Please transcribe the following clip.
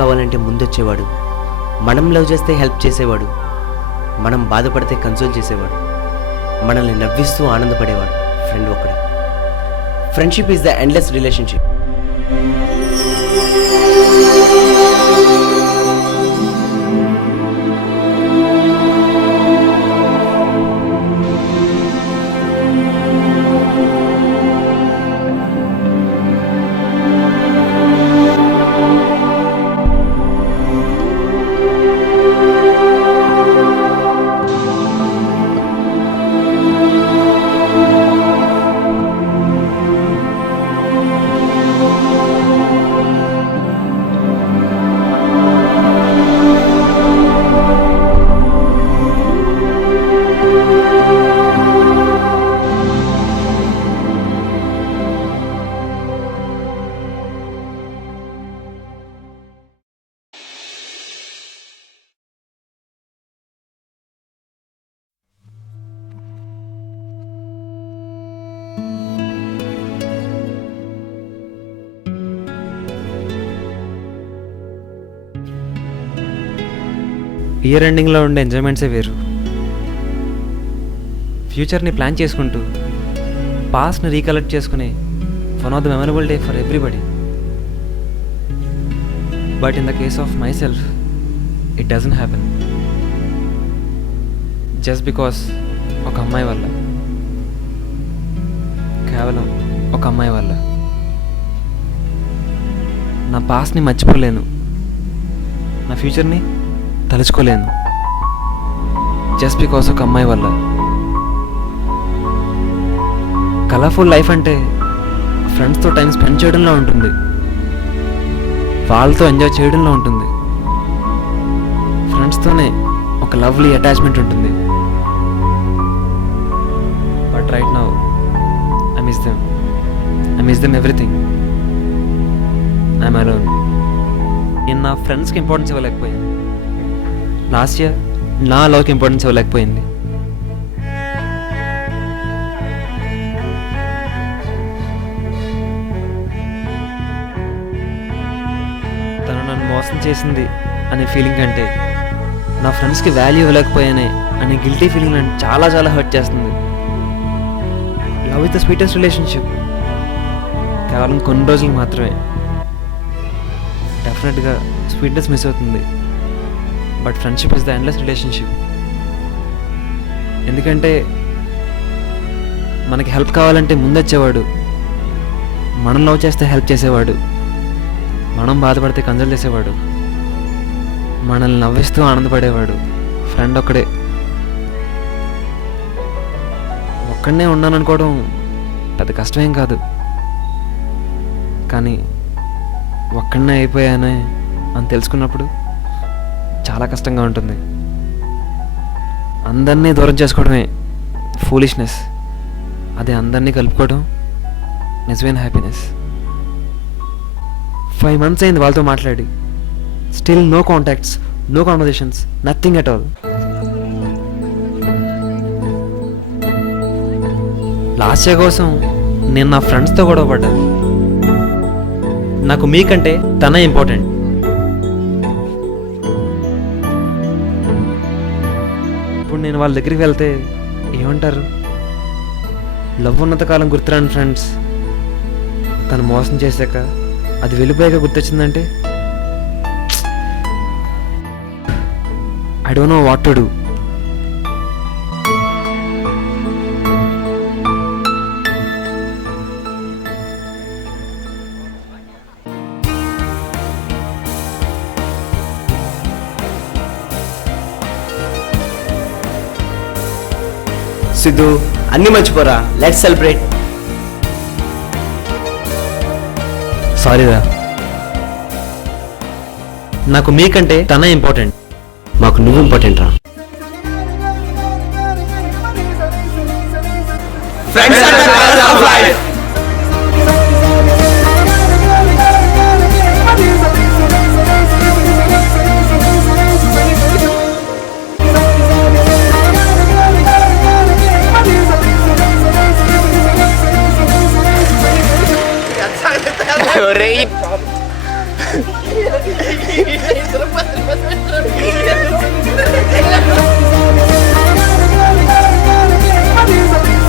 కావాలంటే ముందొచ్చేవాడు, మనం లవ్ చేస్తే హెల్ప్ చేసేవాడు, మనం బాధపడితే కన్సోల్ చేసేవాడు, మనల్ని నవ్విస్తూ ఆనందపడేవాడు ఫ్రెండ్ ఒక్కడే. Friendship is the endless relationship. Year ఎండింగ్లో ఉండే ఎంజాయ్మెంట్సే వేరు. ఫ్యూచర్ని ప్లాన్ చేసుకుంటూ పాస్ట్ని రీకలెక్ట్ చేసుకునే one of the memorable day for everybody. But in the case of my self it doesn't happen. Just because ఒక అమ్మాయి వల్ల, కేవలం ఒక అమ్మాయి వల్ల నా పాస్ట్ని మర్చిపోలేను, నా ఫ్యూచర్ని తలుచుకోలేను. జస్ట్ బికాస్ ఒక అమ్మాయి వల్ల. కలర్ఫుల్ లైఫ్ అంటే ఫ్రెండ్స్తో టైం స్పెండ్ చేయడంలో ఉంటుంది, వాళ్ళతో ఎంజాయ్ చేయడంలో ఉంటుంది. ఫ్రెండ్స్తోనే ఒక లవ్లీ అటాచ్మెంట్ ఉంటుంది. But right now I miss them everything. I'm alone. నేను నా ఫ్రెండ్స్కి ఇంపార్టెన్స్ ఇవ్వలేకపోయాను. లాస్ట్ ఇయర్ నా లవ్కి ఇంపార్టెన్స్ ఇవ్వలేకపోయింది. తను నన్ను మోసం చేసింది అనే ఫీలింగ్ కంటే నా ఫ్రెండ్స్కి వాల్యూ ఇవ్వలేకపోయానే అనే గిల్టీ ఫీలింగ్ నన్ను చాలా చాలా హర్ట్ చేస్తుంది. Love is the sweetest relationship. కేవలం కొన్ని రోజులు మాత్రమే. డెఫినెట్గా స్వీట్నెస్ మిస్ అవుతుంది. But friendship is the endless relationship. ఎందుకంటే మనకి హెల్ప్ కావాలంటే ముందొచ్చేవాడు, మనం లవ్ చేస్తే హెల్ప్ చేసేవాడు, మనం బాధపడితే కన్సల్ట్ చేసేవాడు, మనల్ని నవ్విస్తూ ఆనందపడేవాడు ఫ్రెండ్ ఒక్కడే. ఒక్కడనే ఉన్నాననుకోవడం పెద్ద కష్టమేం కాదు, కానీ ఒక్కడనే అయిపోయానే అని తెలుసుకున్నప్పుడు చాలా కష్టంగా ఉంటుంది. అందరినీ దూరం చేసుకోవడమే ఫూలిష్నెస్. అదే అందరినీ కలుపుకోవడం నిజమైన హ్యాపీనెస్. 5 months అయింది వాళ్ళతో మాట్లాడి. Still no contacts, no conversations, nothing at all. Last year కోసం నేను నా ఫ్రెండ్స్తో గొడవ పడ్డాను. నాకు మీకంటే తనే ఇంపార్టెంట్. ఇప్పుడు నేను వాళ్ళ దగ్గరికి వెళ్తే ఏమంటారు? లవ్ ఉన్నంతకాలం గుర్తురాని ఫ్రెండ్స్ తను మోసం చేశాక అది వెళ్ళిపోయాక గుర్తొచ్చిందంటే I don't know what to do. Siddhu, అన్నీ మర్చిపోరా, లెట్స్ సెలబ్రేట్. సారీరా, నాకు మీకంటే తనే ఇంపార్టెంట్. మాకు నువ్వు ఇంపార్టెంట్ రా. Friends are the colors of life. ఇద్దరు